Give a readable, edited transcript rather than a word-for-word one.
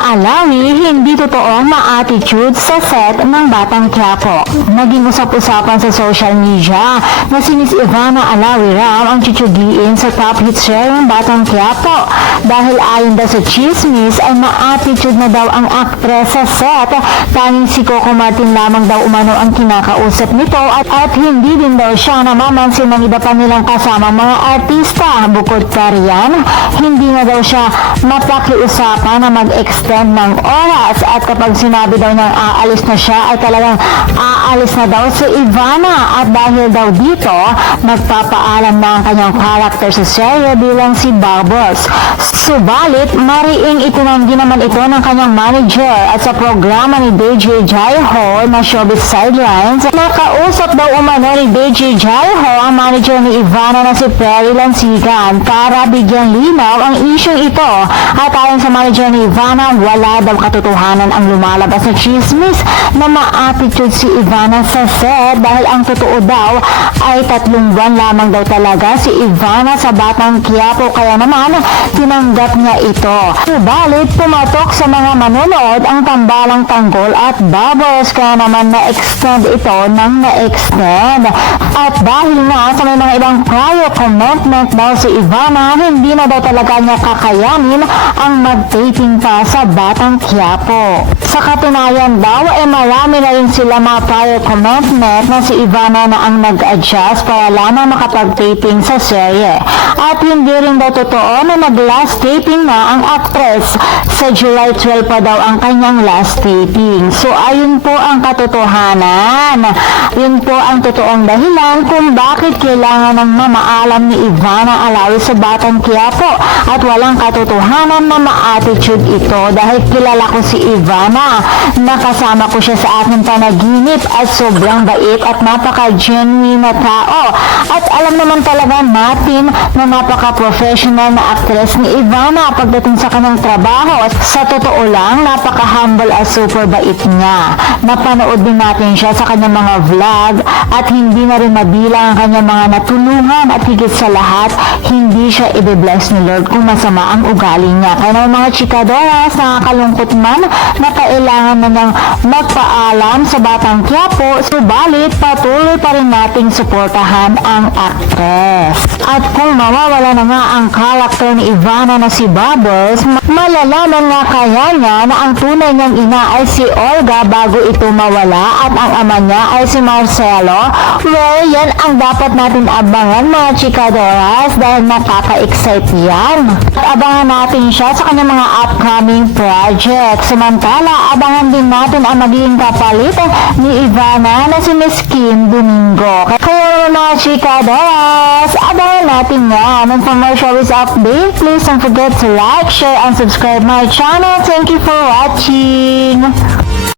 Ivana Alawi hindi totoong ma-attitude sa set ng Batang Quiapo. Naging usap-usapan sa social media na si Miss Ivana Alawi raw ang tsutsugin sa top hit share ng Batang Quiapo dahil ayon daw sa chismis ay ma-attitude na daw ang aktres sa set. Tanging si Coco Martin lamang daw umano ang kinakausap nito at hindi din daw siya namamansin ng iba pa nilang kasama mga artista. Bukod pa riyan, hindi na daw siya mapakiusapan na mag-extend ng oras at kapag sinabi daw niyang aalis na siya ay talagang aalis na daw si Ivana at dahil daw dito nagpapaalam na ang kanyang character sa serye bilang si Bubbles. Subalit mariing itinanggi naman ito ng kanyang manager at sa programa ni DJ Jai Ho na Showbiz Sidelines, nakausap daw umano ni DJ Jai Ho ang manager ni Ivana na si Perry Lansigan para bigyang linaw ang isyong ito. At ayon sa manager ni Ivana, wala daw katotohanan ang lumalabas na chismis na ma-attitude si Ivana sa set dahil ang totoo daw ay 3 buwan lamang daw talaga si Ivana sa Batang Quiapo kaya naman tinanggap niya ito. Subalit pumatok sa mga manonood ang tambalang tanggol at Bubbles kaya naman na-extend ito ng na-extend. At dahil nga sa may mga ibang prior commitment daw si Ivana, hindi na daw talaga niya kakayanin ang mag-taping pa sa Batang Quiapo. Sa katunayan daw ay marami na rin sila mga prior commitment na si Ivana na ang nag-adjust para lamang makapag-taping sa serye. At hindi rin daw totoo na nag-last taping na ang actress. Sa July 12 pa daw ang kanyang last taping. So ayun po ang katotohanan. Yun po ang totoong dahilan kung bakit kailangan ng mamaalam ni Ivana Alawi sa Batang Quiapo at walang katotohanan na ma-attitude ito dahil kilala ko si Ivana. Nakasama ko siya sa aking panaginip at sobrang bait at napaka-genuine na tao. At alam naman talaga natin na napaka-professional na actress ni Ivana pagdating sa kanyang trabaho. Sa totoo lang, napaka-humble at super bait niya. Napanood din natin siya sa kanyang mga vlog at hindi na rin mabilang ang kanyang mga natulungan at higit sa lahat, hindi siya i-bless ni Lord kung masama ang ugali niya. Kaya ng mga chikadoras, nakakalungkot man na kailangan na niyang magpaalam sa Batang Quiapo, subalit patuloy pa rin nating suportahan ang actress. At kung mawawala na nga ang karakter ni Ivana na si Bubbles, malalaman nga kaya niya na ang tunay niyang ina ay si Olga bago ito mawala at ang ama niya ay si Marcelo. Well, yan ang dapat natin abangan mga chikadoras dahil nakaka-excite yan. At abangan natin siya sa kanyang mga upcoming project. Samantala, abangan din natin ang magiging kapalit ni Ivana na si Miss Kim Domingo. Kaya mga chikadoras, abangan natin yan. And for more showbiz update, please don't forget to like, share, and subscribe my channel. Thank you for watching.